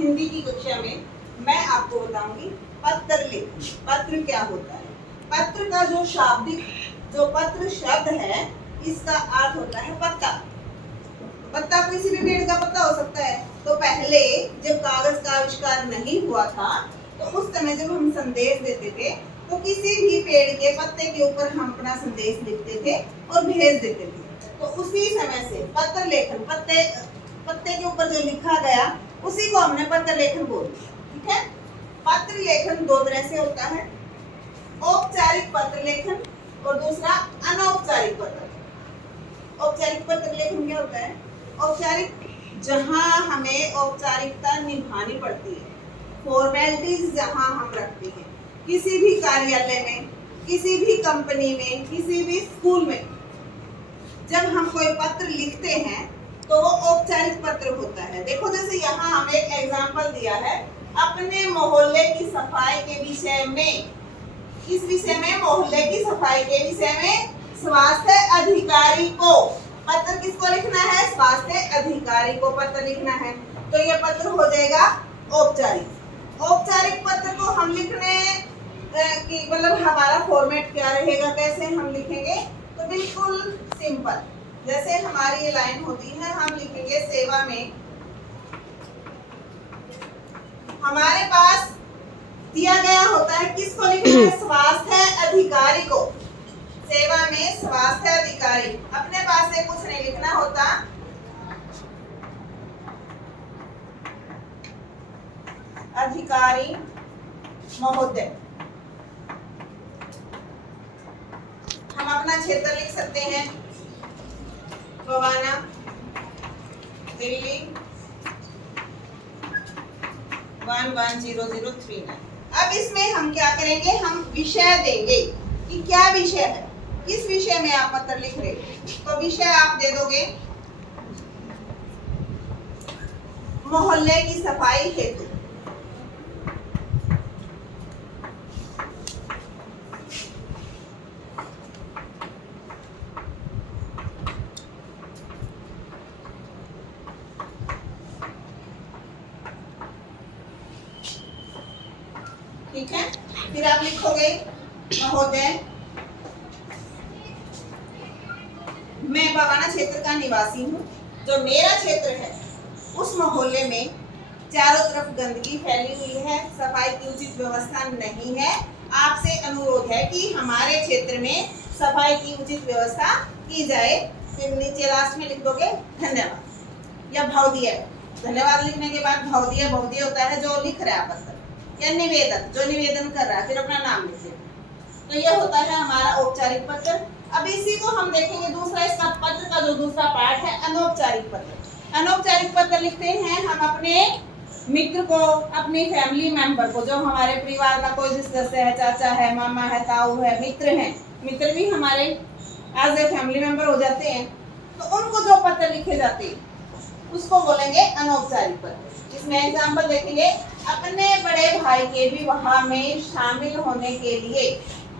हिंदी की कक्षा में मैं आपको बताऊंगी पत्र लेखन। पत्र क्या होता है? पत्र का जो शाब्दिक जो पत्र शब्द है, इसका अर्थ होता है पत्ता। पत्ता किसी भी पेड़ का पत्ता हो सकता है। तो पहले जब कागज का आविष्कार नहीं हुआ था, तो उस समय जब हम संदेश देते थे, तो किसी भी पेड़ के पत्ते के ऊपर हम अपना संदेश लिखते थे और भेज देते थे। तो उसी समय से पत्र लेखन, पत्ते के ऊपर जो लिखा गया उसी को हमने पत्र लेखन बोल दिया। ठीक है। पत्र लेखन दो तरह से होता है, औपचारिक पत्र लेखन और दूसरा अनौपचारिक पत्र। औपचारिक पत्र लेखन क्या होता है? औपचारिक, जहां हमें औपचारिकता निभानी पड़ती है, फॉर्मेलिटीज जहां हम रखते हैं, किसी भी कार्यालय में, किसी भी कंपनी में, किसी भी स्कूल में जब हम कोई पत्र लिखते हैं तो वो औपचारिक पत्र होता है। देखो जैसे यहाँ हमें एक एग्जाम्पल दिया है, अपने मोहल्ले की सफाई के विषय में, किस विषय में? मोहल्ले की सफाई के विषय में स्वास्थ्य अधिकारी को पत्र किसको लिखना है? स्वास्थ्य अधिकारी को पत्र लिखना है। तो ये पत्र हो जाएगा औपचारिक। औपचारिक पत्र को हम लिखने की मतलब हमारा फॉर्मेट क्या रहेगा, कैसे हम लिखेंगे? तो बिल्कुल सिंपल, जैसे हमारी ये लाइन होती है, हम लिखेंगे सेवा में हमारे पास दिया गया होता है, किसको लिखना है? स्वास्थ्य अधिकारी को। सेवा में स्वास्थ्य अधिकारी, अपने पास से कुछ नहीं लिखना होता, अधिकारी महोदय। हम अपना क्षेत्र लिख सकते हैं, बवाना, दिल्ली 110039। अब इसमें हम क्या करेंगे? हम विषय देंगे कि क्या विषय है, किस विषय में आप पत्र लिख रहे हो। तो विषय आप दे दोगे मोहल्ले की सफाई हेतु। ठीक है। फिर आप लिखोगे महोदय, मैं बवाना क्षेत्र का निवासी हूँ। जो मेरा क्षेत्र है उस मोहल्ले में चारों तरफ गंदगी फैली हुई है, सफाई की उचित व्यवस्था नहीं है। आपसे अनुरोध है कि हमारे क्षेत्र में सफाई की उचित व्यवस्था की जाए। फिर नीचे लास्ट में लिख दोगे धन्यवाद या भवदीय। धन्यवाद लिखने के बाद भवदीय, भवदीय होता है जो लिख रहा है पत्र, या निवेदन, जो निवेदन कर रहा है, फिर अपना नाम लिख दे। तो यह होता है हमारा औपचारिक पत्र। अब इसी को हम देखेंगे दूसरा, इसका पत्र का जो दूसरा पार्ट है अनौपचारिक पत्र। अनौपचारिक पत्र लिखते हैं हम अपने मित्र को, अपनी फैमिली मेंबर को, जो हमारे परिवार का कोई सदस्य है, चाचा है, मामा है, ताऊ है, मित्र हैं, मित्र भी हमारे एज ए फैमिली मेंबर हो जाते हैं। तो उनको जो पत्र लिखे जाते हैं उसको बोलेंगे अनौपचारिक पत्र। इसमें एग्जाम्पल देखेंगे, अपने बड़े भाई के विवाह में शामिल होने के लिए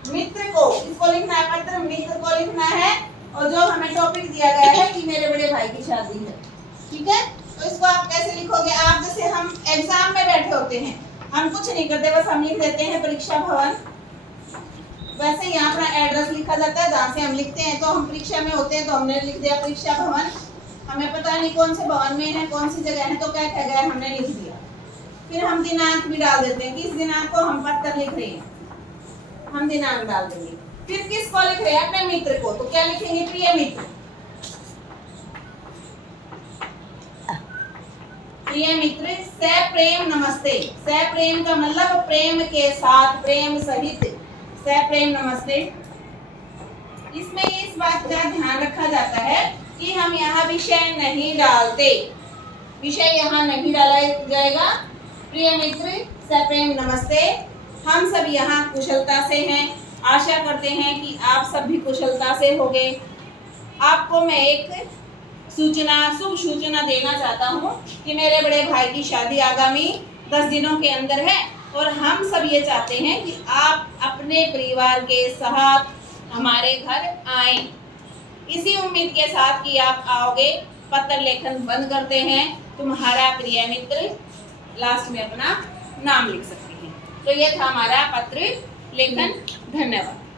मित्र को, इसको लिखना है पत्र, मित्र को लिखना है। और जो हमें टॉपिक दिया गया है कि मेरे बड़े भाई की शादी है। ठीक है। तो इसको आप कैसे लिखोगे? आप जैसे हम एग्जाम में बैठे होते हैं, हम कुछ नहीं करते, बस हम लिख देते हैं परीक्षा भवन। वैसे यहाँ अपना एड्रेस लिखा जाता है जहाँ से हम लिखते हैं। तो हम परीक्षा में होते हैं तो हमने लिख दिया परीक्षा भवन, हमें पता नहीं कौन से भवन में है, कौन सी जगह है, तो क्या क्या गया हमने लिख दिया। फिर हम दिनांक भी डाल देते हैं कि इस दिनांक को हम पत्र लिख रहे हैं, हम दिनांक डाल देंगे। फिर किसको लिख रहे हैं? अपने मित्र को। तो क्या लिखेंगे? प्रिय मित्र। प्रिय मित्र, सप्रेम नमस्ते। सप्रेम का मतलब प्रेम के साथ, प्रेम सहित, सप्रेम नमस्ते। इसमें इस बात का ध्यान रखा जाता है कि हम यहाँ विषय नहीं डालते, विषय यहाँ नहीं डाला जाएगा। प्रिय मित्र, सप्रेम नमस्ते। हम सब यहाँ कुशलता से हैं, आशा करते हैं कि आप सब भी कुशलता से होंगे। आपको मैं एक शुभ सूचना देना चाहता हूँ कि मेरे बड़े भाई की शादी आगामी 10 दिनों के अंदर है और हम सब ये चाहते हैं कि आप अपने परिवार के साथ हमारे घर आएं। इसी उम्मीद के साथ कि आप आओगे। पत्र लेखन बंद करते हैं। तुम्हारा प्रिय मित्र लास्ट में अपना नाम लिख सकते हैं। तो ये था हमारा पत्र लेखन। धन्यवाद।